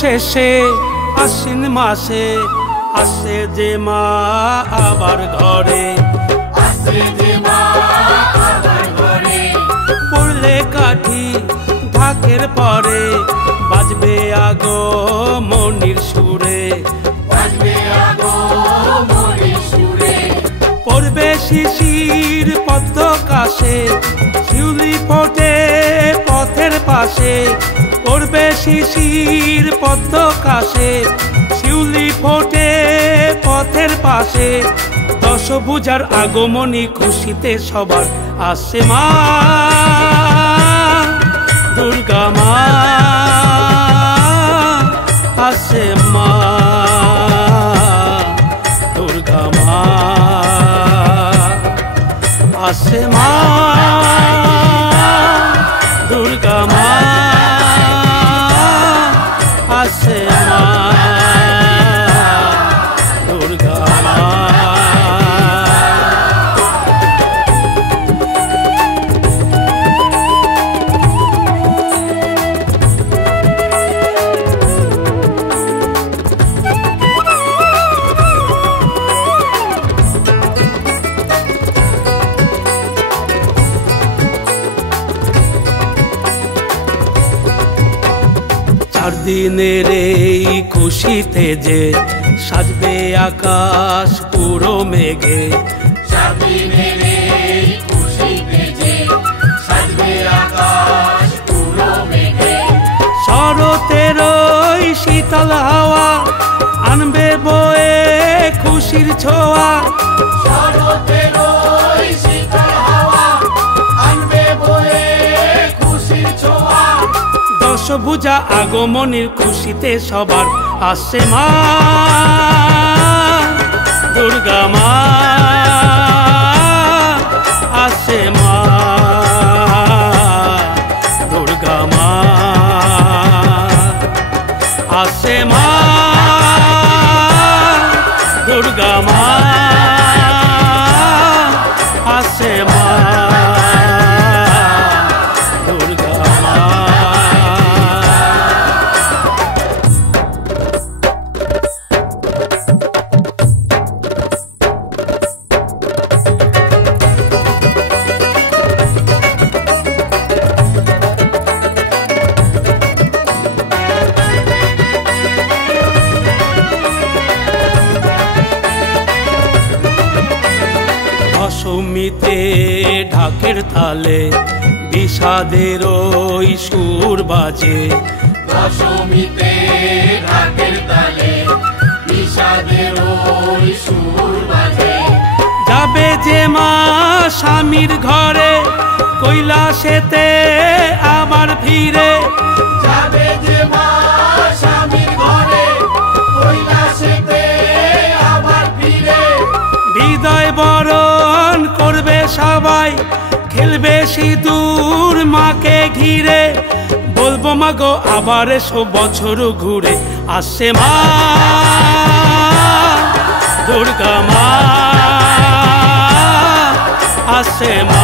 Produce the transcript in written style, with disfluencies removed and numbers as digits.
শেষে আশ্বিন মাসে আসে যে মা আবার ঘরে, পড়লে কাঠি ঢাকের পরে বাজবে আগো মনির সুরে, পড়বে শিশির পদ্ম কাশে শিউলি ফোটে পথের পাশে, পড়বে শিশির পদ্ম কাশে শিউলি ফোটে পথের পাশে, দশভুজার আগমনী খুশিতে সবার আসে মা দুর্গা মা, আসে মা দুর্গা মা, আসে মা দুর্গা মা, আসে মা দুর্গা মা। চার দিনের এই খুশিতে যে সাজবে আকাশ পুরো মেঘে, চার দিনের এই খুশিতে যে সাজবে আকাশ পুরো মেঘে, শরতের ওই শীতল হাওয়া আনবে বয়ে খুশির ছোঁয়া, শরতের ওই শীতল হাওয়া আনবে বয়ে খুশির ছোঁয়া, দশভুজা আগমনীর খুশিতে সবার আসে মা দুর্গা মা, আসে মা দুর্গা মা, আসে মা দুর্গা মা, আসে মা দুর্গা মা। দশমীতে ঢাকের তালে বিষাদের ওই সুর বাজে, দশমীতে ঢাকের তালে বিষাদের ওই সুর বাজে, যাবে যে মা স্বামীর ঘরে কৈলাসেতে আবার ফিরে, যাবে যে মা স্বামীর ঘরে কৈলাসেতে আবার ফিরে, হৃদয় বরণ করবে সবাই খেলবে সিঁদুর মাকে ঘিরে, বলবো মা গো আবার এসো বছর ঘুরে, আসে মা দুর্গা মা, আসে মা